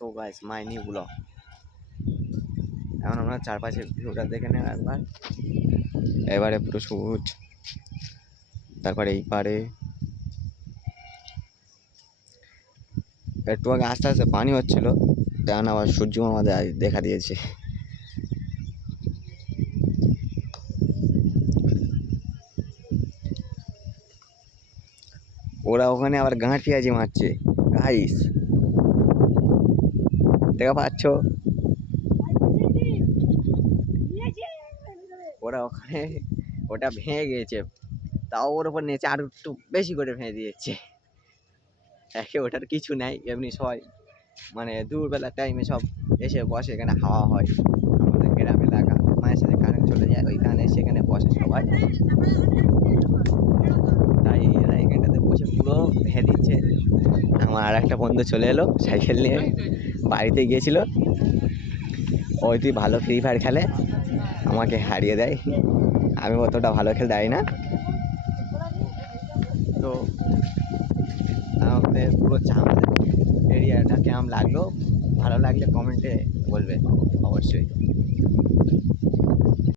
তো guys my new blog. এখন আমরা চারপাশে ভিউটা দেখে নেব একবার। এবারে পুরো সবুজ, তারপরে এই পারে একটু আগে আস্তে আস্তে পানি হচ্ছিল, তেমন আবার সূর্য আমাদের দেখা দিয়েছে। ওরা ওখানে আবার গাঁট পেঁয়াজি মারছে গাইস, দেখা পাচ্ছ? ওরা ওখানে ওটা ভেঙে গিয়েছে, তাও ওর উপর নিচে আর একটু বেশি করে ভেঙে দিয়েছে। একে ওটার কিছু নাই, এমনি সবাই মানে দুপুরবেলার টাইমে সব এসে বসে, এখানে হাওয়া হয়। আমাদের গ্রাম এলাকা, মায়ের সাথে কারেন্ট চলে যায়, ওইখানে সেখানে বসে সবাই, তাই এরা এখানটাতে বসে পুরো ভেঙে দিচ্ছে। আমার আর একটা বন্ধু চলে এলো সাইকেল নিয়ে, বাড়িতে গিয়েছিল। ওই তুই ভালো ফ্রি ফায়ার খেলে, আমাকে হারিয়ে দেয়, আমি অতটা ভালো খেলতে পারি না। তো আমাদের পুরো আমাদের এরিয়াটা কেমন লাগলো, ভালো লাগলে কমেন্টে বলবে অবশ্যই।